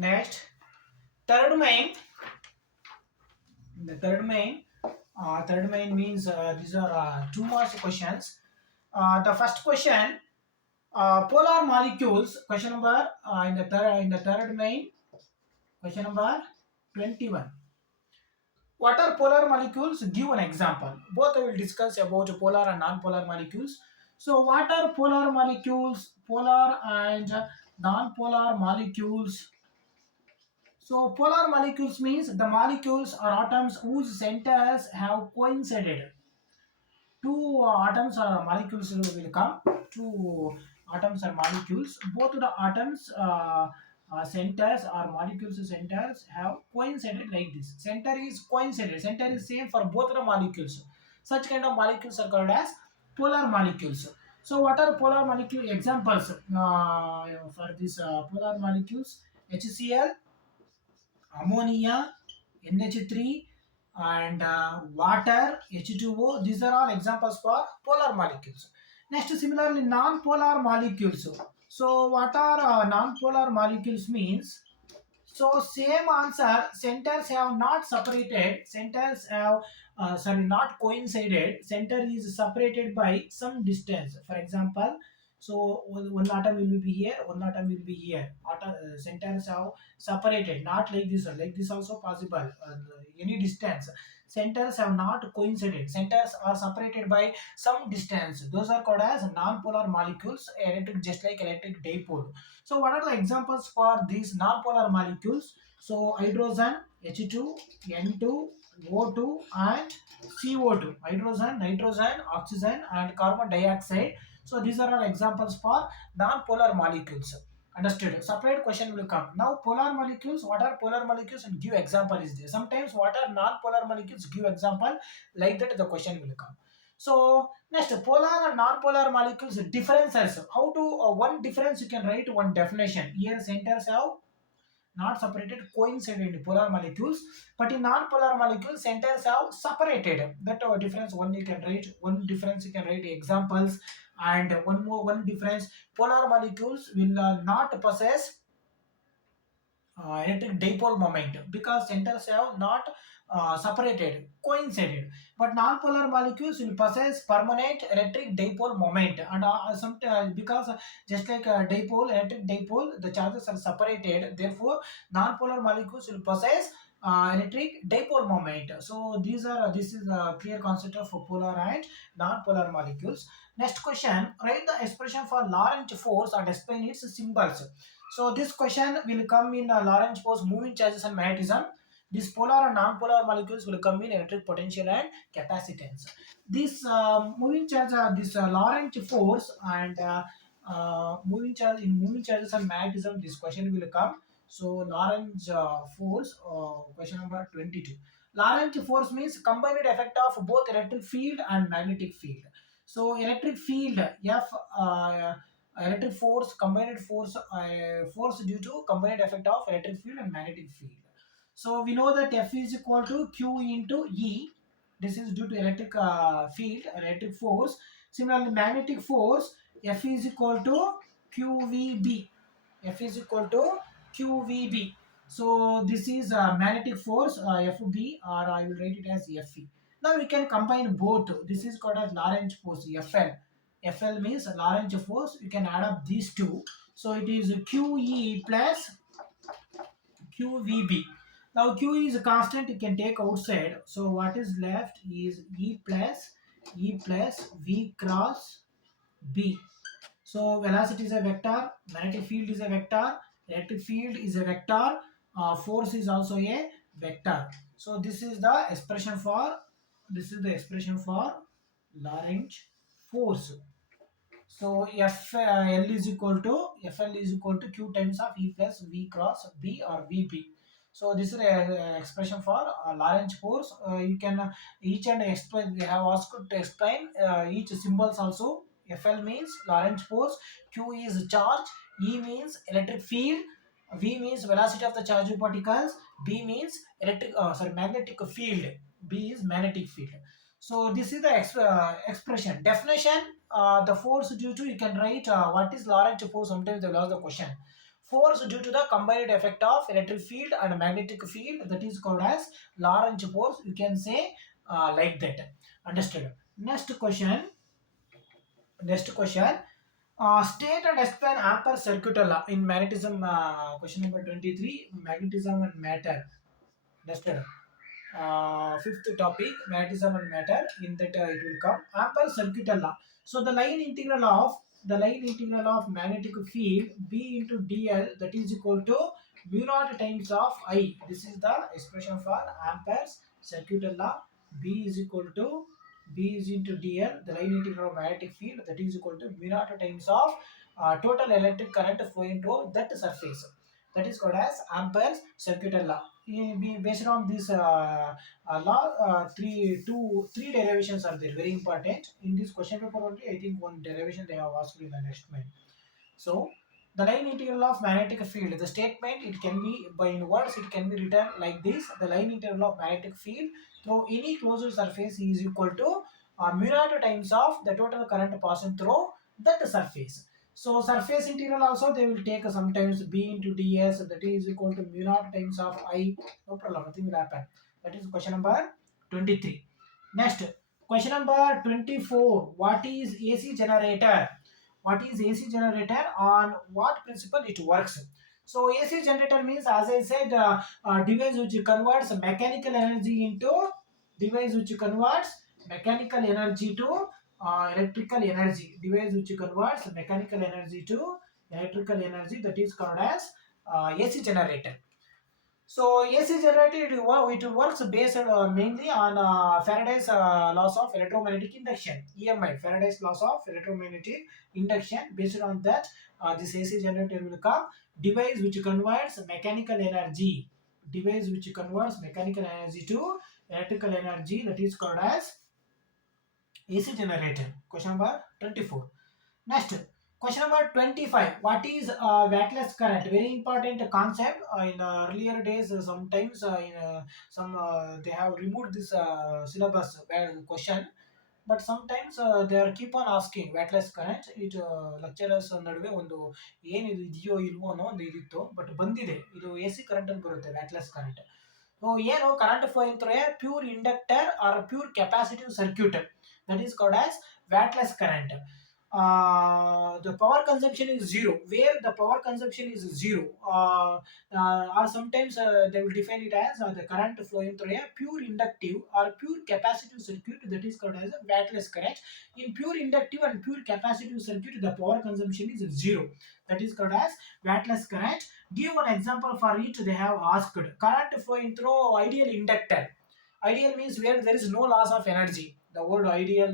Next, third main. The third main means these are 2 marks questions. The first question, polar molecules. Question number in the third main. Question number 21. What are polar molecules? Give an example. Both I will discuss about polar and non-polar molecules. So, what are polar molecules? Polar and non-polar molecules. So, polar molecules means the molecules or atoms whose centers have coincided. Two atoms or molecules will come. Two atoms or molecules. Both the atoms centers or molecules centers have coincided like this. Center is coincided. Center is same for both the molecules. Such kind of molecules are called as polar molecules. So what are polar molecule examples for these polar molecules? HCl, ammonia, NH3, and water, H2O. These are all examples for polar molecules. Next, similarly, non-polar molecules. So, what are non-polar molecules means? So same answer. Centers have not separated. Centers have not coincided. Center is separated by some distance. For example, so one atom will be here, one atom will be here. Centers have separated. Not like this. Like this also possible. Any distance. Centers have not coincided. Centers are separated by some distance. Those are called as non-polar molecules. Electric, just like electric dipole. So what are the examples for these non-polar molecules? So hydrogen, H2, N2, O2 and CO2. Hydrogen, nitrogen, oxygen and carbon dioxide. So these are all examples for non-polar molecules. Understood? Separate question will come. Now polar molecules, what are polar molecules and give example is there. Sometimes what are non-polar molecules, give example, like that the question will come. So next, polar and non-polar molecules differences. How to one difference you can write one definition. Here centers have not separated, coincident polar molecules, but in non-polar molecules centers have separated. That difference one you can write. One difference you can write examples, and one difference. Polar molecules will not possess electric dipole moment because centers have not separated, coincided. But non-polar molecules will possess permanent electric dipole moment, and sometimes because just like dipole, electric dipole, the charges are separated. Therefore, non-polar molecules will possess electric dipole moment. So this is a clear concept of polar and non-polar molecules. Next question: write the expression for Lorentz force and explain its symbols. So this question will come in Lorentz force, moving charges and magnetism. These polar and non-polar molecules will come in electric potential and capacitance. This moving charge, this Lorentz force and moving charges and magnetism. This question will come. So Lorentz force, question number 22. Lorentz force means combined effect of both electric field and magnetic field. So electric field F. Electric force, combined force, force due to combined effect of electric field and magnetic field. So we know that F is equal to Q into E. This is due to electric field, electric force. Similarly, magnetic force, F is equal to QVB. F is equal to QVB. So this is magnetic force, FB, or I will write it as FE. Now we can combine both. This is called as Lorentz force, FL. FL means Lorentz force. You can add up these two. So it is QE plus QVB. Now Q is a constant, you can take outside. So what is left is E plus V cross B. So velocity is a vector, magnetic field is a vector, electric field is a vector, force is also a vector. So this is the expression for Lorentz force. So L is equal to FL is equal to Q times of E plus V cross B or VB. So this is a expression for Lorentz force. You can each and explain. We have asked to explain each symbols also. FL means Lorentz force. Q is charge. E means electric field. V means velocity of the charged particles. B means magnetic field. B is magnetic field. So this is the expression. Definition, the force due to, you can write what is Lorentz force. Sometimes they will ask the question. Force due to the combined effect of electric field and magnetic field, that is called as Lorentz force. You can say like that. Understood? Next question. State and explain Ampere circuit law in magnetism. Question number 23. Magnetism and matter. Understood? Fifth topic, magnetism and matter. In that it will come Ampere circuit law. So the line integral of magnetic field B into dl, that is equal to mu naught times of I. This is the expression for Ampere's circuit law. B is equal to B is into dl, the line integral of magnetic field, that is equal to mu naught times of total electric current flowing to that surface. That is called as Ampere's circuit law. Based on this law, three derivations are there, very important. In this question paper only, I think one derivation they have asked in the next main. So the line integral of magnetic field, the statement, it can be by in words, it can be written like this: the line integral of magnetic field through any closed surface is equal to mu naught times of the total current passing through that surface. So surface integral also they will take sometimes B into ds, that is equal to mu naught times of I. No problem, nothing will happen. That is question number 23. Next, question number 24. What is AC generator? What is AC generator? On what principle it works? So AC generator means, as I said, device which converts mechanical energy into device which converts mechanical energy to electrical energy. Device which converts mechanical energy to electrical energy, that is called as AC generator. So AC generator, it works based mainly on Faraday's laws of electromagnetic induction, EMI, Faraday's laws of electromagnetic induction. Based on that, this AC generator will come device which converts mechanical energy, device which converts mechanical energy to electrical energy, that is called as AC generator. Question number 24. Next, question number 25. What is wattless current? Very important concept. In earlier days, sometimes in some they have removed this syllabus question, but sometimes they are keep on asking wattless current. It lecturers ನಡುವೆ ಒಂದು ಏನಿದು ಇದೆಯೋ ಇಲ್ವೋ ಅನ್ನೋ ಒಂದು ಇದಿತ್ತು, but ಬಂದಿದೆ ಇದು A C current ಅಂತ ಬರುತ್ತೆ ವ್ಯಾಟ್ಲೆಸ್ ಕರೆಂಟ್. ಏನು ಕರೆಂಟ್ ಫ್ಲೋ ಇದ್ರೆ pure inductor or pure capacitive circuit, that is called as wattless current. The power consumption is zero. Where the power consumption is zero, or sometimes they will define it as the current flowing through a pure inductive or pure capacitive circuit, that is called as a wattless current. In pure inductive and pure capacitive circuit, the power consumption is zero. That is called as wattless current. Give one example for it. They have asked current flowing through ideal inductor. Ideal means where there is no loss of energy. The word ideal,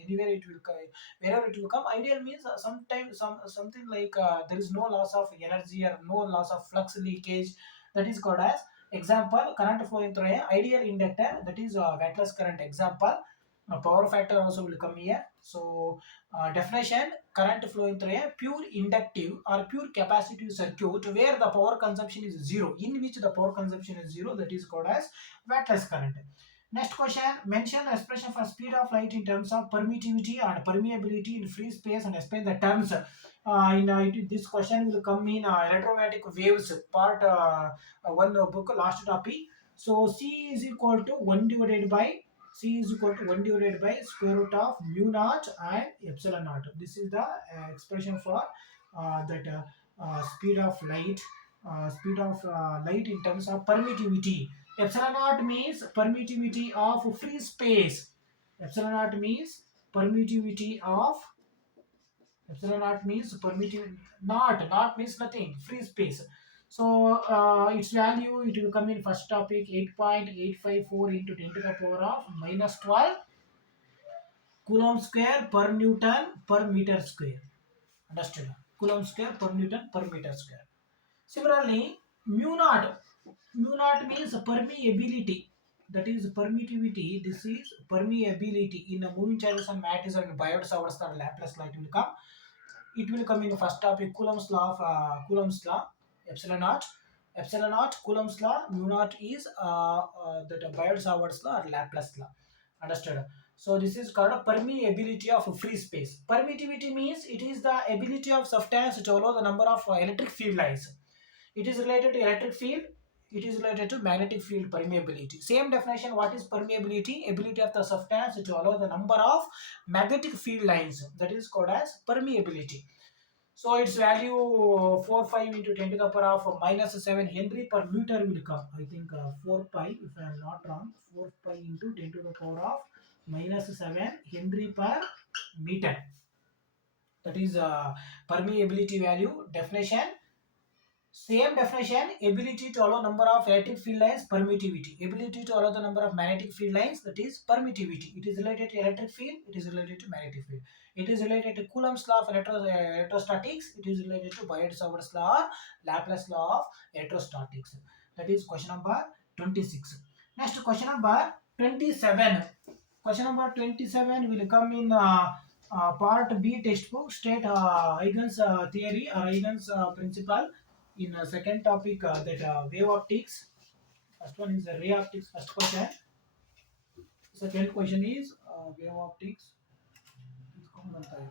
anywhere it will come, wherever it will come. Ideal means sometimes something like there is no loss of energy or no loss of flux leakage. That is called as example current flowing through a ideal inductor. That is wattless current example. Power factor also will come here. So definition: current flowing through a pure inductive or pure capacitive circuit where the power consumption is zero, in which the power consumption is zero, that is called as wattless current. Next question: mention expression for speed of light in terms of permittivity and permeability in free space and explain the terms. This question will come in electromagnetic waves part one book, last topic. So C is equal to 1 divided by square root of mu naught and epsilon naught. This is the expression for that speed of light. Light in terms of permittivity. Epsilon naught means permittivity of free space. Epsilon naught means permittivity of not means nothing, free space. So its value, it will come in first topic 8.854 into 10 to the power of minus 12 coulomb square per Newton per meter square. Understood? Coulomb square per Newton per meter square. Similarly, mu naught means permeability. That is permittivity. This is permeability in a moving charges and matters and Biot-Savart's Laplace law. It will come in the first topic Coulomb's law. Epsilon naught Coulomb's law. Mu naught is that Biot-Savart's law or Laplace law. Understood? So this is called a permeability of free space. Permittivity means it is the ability of substance to allow the number of electric field lines. It is related to electric field. It is related to magnetic field permeability. Same definition. What is permeability? Ability of the substance to allow the number of magnetic field lines. That is called as permeability. So its value 45 into 10 to the power of minus 7 Henry per meter will come. I think 4 pi, if I am not wrong, 4 pi into 10 to the power of minus 7 Henry per meter. That is permeability value definition. Same definition, ability to allow number of electric field lines, permittivity. Ability to allow the number of magnetic field lines, that is permittivity. It is related to electric field, it is related to magnetic field. It is related to Coulomb's law of electrostatics, it is related to Biot-Savart's law or Laplace law of electrostatics. That is question number 26. Next question number 27. Question number 27 will come in part B textbook, state Huygens theory or Huygens principle. In second topic, that wave optics. First one is ray optics. First question. Second question is wave optics. इसको कौन बनता है?